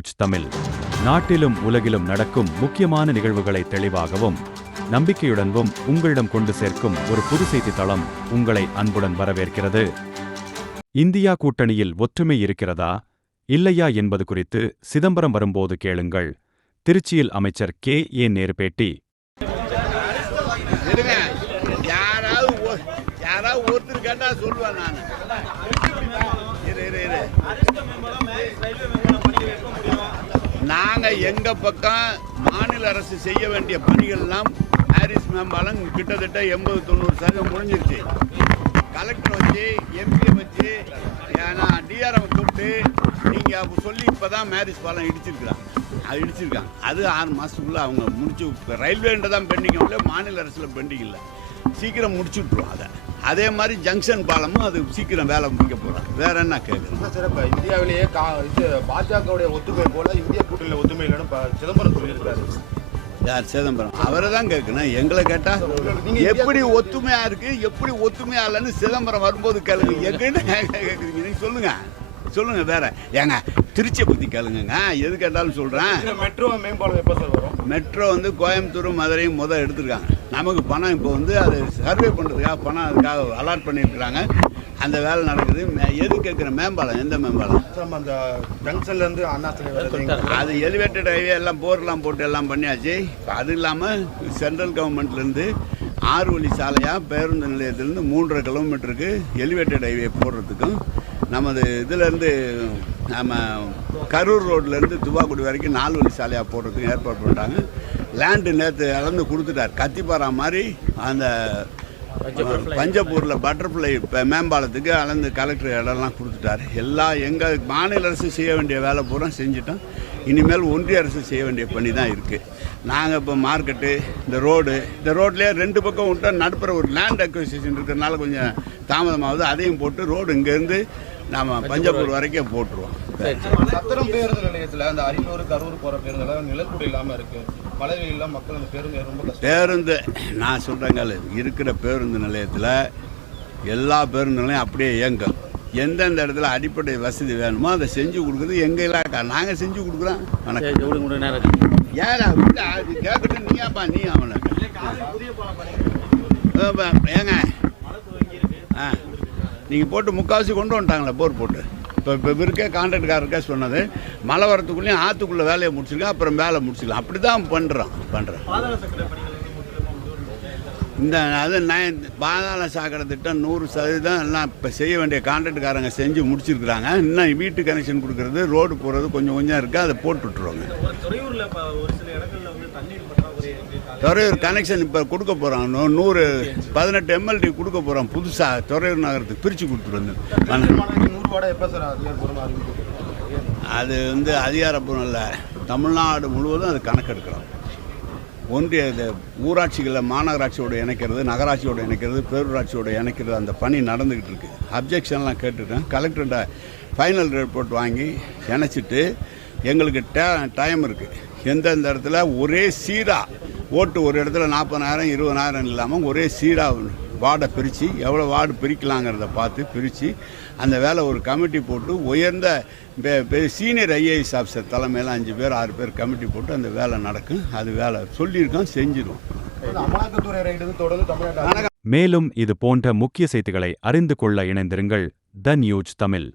தமிழ் நாட்டிலும் உலகிலும் நடக்கும் முக்கியமான நிகழ்வுகளை தெளிவாகவும் நம்பிக்கையுடனும் உங்களிடம் கொண்டு சேர்க்கும் ஒரு புது செய்தி தளம் உங்களை அன்புடன் வரவேற்கிறது. இந்தியா கூட்டணியில் ஒற்றுமை இருக்கிறதா இல்லையா என்பது குறித்து சிதம்பரம் வரும்போது கேளுங்கள். திருச்சியில் அமைச்சர் கே. ஏ. நேரு பேட்டி ஒருத்தர் கேட்டா சொல்லுவேன் நான். நாங்கள் எங்கள் பக்கம் மாநில அரசு செய்ய வேண்டிய பணிகள்லாம் ஹாரிஸ் மேம்பாலம் கிட்டத்தட்ட எண்பது தொண்ணூறு சதவீதம் முடிஞ்சிருச்சு. கலெக்டர் வச்சு எம்பி வச்சு ஏன்னா டிஆர்எம் கூப்பிட்டு நீங்கள் அப்போ சொல்லி இப்போ தான் மேரிஸ் பாலம் இடிச்சிருக்கிறான் அது இடிச்சிருக்காங்க. அது ஆறு மாதத்துக்குள்ளே அவங்க முடிச்சு ரயில்வேன்ற தான் பெண்டிங் இல்லை மாநில அரசில் பெண்டிங் இல்லை. சீக்கிரம் முடிச்சு விட்ருவோம் அதை. அதே மாதிரி ஜங்ஷன் பாலமும் அது சீக்கிரம் வேலை முடிக்க போகிறோம் வேற என்ன கேட்குறோம் என்ன சிறப்பு இந்தியாவிலேயே கா இது பாஜகவுடைய ஒத்துமை போல இந்திய கூட்டணியில் ஒத்துமை இல்லைன்னு சிதம்பரம் சொல்லியிருக்காரு. யார் சிதம்பரம்? அவரை தான் கேட்கணும். எங்களை கேட்டா நீங்க எப்படி ஒத்துமையா இருக்கு எப்படி ஒத்துமையா இல்லைன்னு சிதம்பரம் வரும்போது கேளுங்க. எங்கன்னு கேட்குறீங்க நீங்க சொல்லுங்க. சொல்லுங்க வேற. ஏங்க திருச்சியை பத்தி கேளுங்கங்க. எது கேட்டாலும் சொல்றேன். இந்த மெட்ரோ மேம்பாலம் எப்போ சார் வரும்? மெட்ரோ வந்து கோயம்புத்தூர் மதுரையும் முதல் எடுத்திருக்காங்க. நமக்கு பணம் இப்போ வந்து அது சர்வே பண்ணுறதுக்காக பணம் அதுக்காக அலாட் பண்ணியிருக்கிறாங்க. அந்த வேலை நடக்குது. மே- எது கேட்குற மேம்பாலம்? எந்த மேம்பாலம்? அந்த ஜங்ஷன்ல இருந்து அண்ணா அது எலிவேட்டட் ஹைவே எல்லாம் போர்லாம் போட்டு எல்லாம் பண்ணியாச்சு. அது இல்லாமல் சென்ட்ரல் கவர்மெண்ட்லேருந்து ஆறு வழி சாலையாக பேருந்து நிலையத்திலேருந்து மூன்றரை கிலோமீட்டருக்கு எலிவேட்டட் ஹைவே போடுறதுக்கும் நமது இதிலேருந்து நம்ம கரூர் ரோட்லேருந்து துவாக்குடி வரைக்கும் நாலு வழி சாலையாக போடுறதுக்கும் ஏற்பாடு பண்ணிட்டாங்க. லேண்டு நேற்று அளந்து கொடுத்துட்டார். கத்திப்பாரா மாதிரி அந்த பஞ்சப்பூரில் பட்டர்ஃப்ளை மேம்பாலத்துக்கு அளந்து கலெக்டர் இடம்லாம் கொடுத்துட்டாரு. எல்லா எங்கள் மாநில அரசு செய்ய வேண்டிய வேலை பூரா செஞ்சுட்டோம். இனிமேல் ஒன்றிய அரசு செய்ய வேண்டிய பணி தான் இருக்குது நாங்கள் இப்போ மார்க்கெட்டு இந்த ரோடு இந்த ரோட்லேயே ரெண்டு பக்கம் விட்டா நடுப்புற ஒரு லேண்ட் அக்விசிஷன் இருக்கிறதுனால கொஞ்சம் தாமதமாகுது. அதையும் போட்டு ரோடு இங்கேருந்து நாம் பஞ்சப்பூர் வரைக்கும் போட்டுருவோம். சத்திரம் பேருந்து நிலையத்தில் அந்த அரியலூர் கரூர் போகிற பேருந்துல நிலக்கூட இல்லாமல் இருக்கு. மழை வெயில மக்கள் அந்த பேருந்து ரொம்ப கஷ்டம். பேருந்து நான் சொல்கிறேங்க இருக்கிற பேருந்து நிலையத்தில் எல்லா பேருந்து நிலையம் அப்படியே இயங்கும். எந்தெந்த இடத்துல அடிப்படை வசதி வேணுமோ அதை செஞ்சு கொடுக்குறது எங்கள் இலாக்கா? நாங்கள் செஞ்சு கொடுக்குறோம். வணக்கம். ஏடா அது கேட்கட்டும் நீயாப்பா நீ அவனை. ஏங்க. ஆ. நீங்கள் போட்டு முக்கால்வாசி கொண்டு வந்துட்டாங்களே போர் போட்டு. இப்போ இப்போ இருக்கே கான்ட்ராக்டுக்காரருக்கே சொன்னது மழை வரத்துக்குள்ளேயும் ஆற்றுக்குள்ளே வேலையை முடிச்சிருக்கேன் அப்புறம் வேலை முடிச்சிக்கலாம். அப்படி தான் பண்ணுறோம் பண்ணுறேன் இந்த அது நயன் பாதாள சாக்கடை திட்டம் நூறு சதவீதம் எல்லாம் இப்போ செய்ய வேண்டிய கான்ட்ராக்டுக்காரங்க செஞ்சு முடிச்சிருக்கிறாங்க. இன்னும் வீட்டு கனெக்ஷன் கொடுக்கறது ரோடு போகிறது கொஞ்சம் கொஞ்சம் இருக்குது அதை போட்டு விட்ருவாங்க ஒரு சில துறையூர் கனெக்ஷன் இப்போ கொடுக்க போகிறோம் நூறு பதினெட்டு எம்எல்டி கொடுக்க போகிறோம் புதுசாக துறையூர் நகரத்துக்கு பிரித்து கொடுத்துருவோம் அது வந்து அதிகாரப்பூர்வம் இல்லை தமிழ்நாடு முழுவதும் அது கணக்கெடுக்கிறோம். ஒன்றிய இந்த ஊராட்சிகளில் மாநகராட்சியோடு இணைக்கிறது நகராட்சியோடு இணைக்கிறது பேரூராட்சியோடு இணைக்கிறது அந்த பணி நடந்துக்கிட்டு இருக்கு. அப்ஜெக்ஷன்லாம் கேட்டிருக்கேன் கலெக்டர்கிட்ட ஃபைனல் ரிப்போர்ட் வாங்கி இணைச்சிட்டு எங்களுக்கு டே டைம் இருக்குது எந்தெந்த இடத்துல? ஒரே சீராக ஓட்டு ஒரு இடத்துல நாற்பதாயிரம் இருபதாயிரம் இல்லாமல் ஒரே சீராக வார்டை பிரித்து எவ்வளோ வார்டு பிரிக்கலாங்கிறத பார்த்து பிரித்து அந்த வேலை ஒரு கமிட்டி போட்டு உயர்ந்த சீனியர் ஐஏஎஸ் ஆஃபீஸர் தலைமையில் அஞ்சு பேர் ஆறு பேர் கமிட்டி போட்டு அந்த வேலை நடக்கும். அது வேலை சொல்லியிருக்கோம் செஞ்சிடும் மேலும் இது போன்ற முக்கிய செய்திகளை அறிந்து கொள்ள இணைந்திருங்கள். The news Tamil.